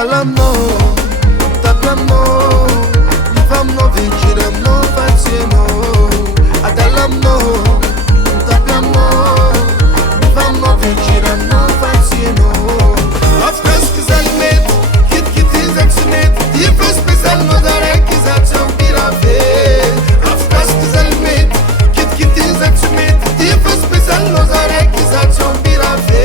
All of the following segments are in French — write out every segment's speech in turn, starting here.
Adalamno, Taplamno, Famno Vinciramno, Fazieno, Adalamno, Taplamno, Famno Vinciramno, Fazieno. Afkas Kizalmet, Kit Izaksunet, Tifus Pizalno Darek Izacham Pirave. Afkas Kizalmet, Kit Izaksunet, Tifus Pizalno Darek Izacham Pirave.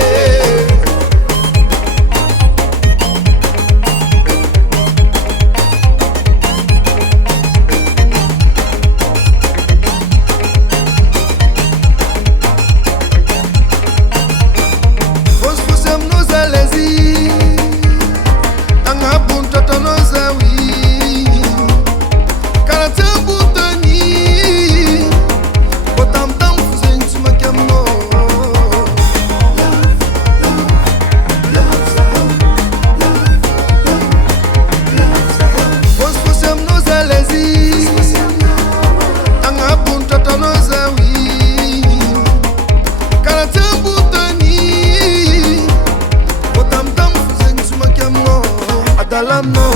Adalamno,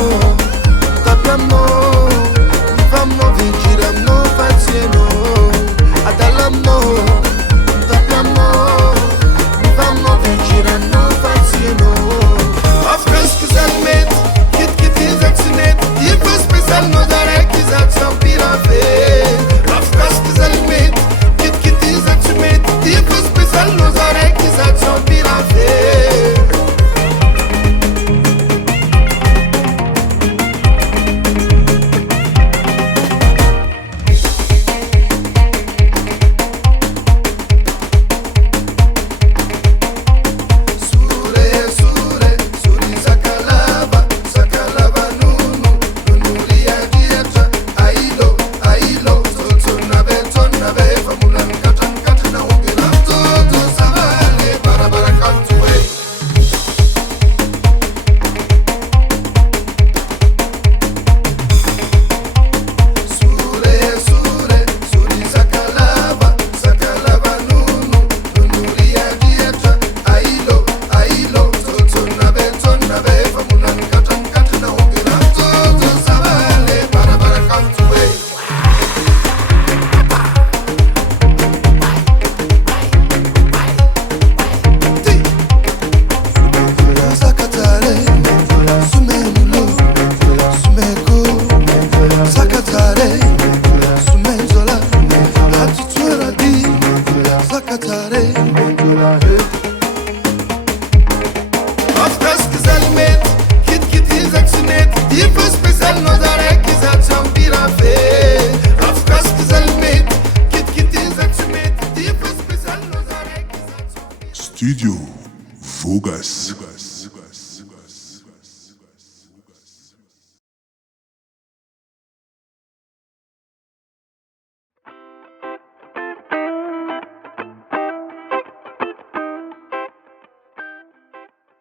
Taplamno, Famno Vinciramno, Fazieno. Adalamno, Taplamno, Famno Vinciramno, Fazieno. Afkas Kizalmet, Kit Izaksunet, Tifus Pizalno Darek Izacham Pirave. Afkas Kizalmet, Kit Izaksunet, Tifus Pizalno Darek Izacham Pirave. Afkas Kizalmet, Kit Izaksunet, Tifus Pizalno Darek Izacham Pirave. Afkas Kizalmet, Kit Izaksunet, Tifus Pizalno Darek Izacham Pirave. Studio Vogas.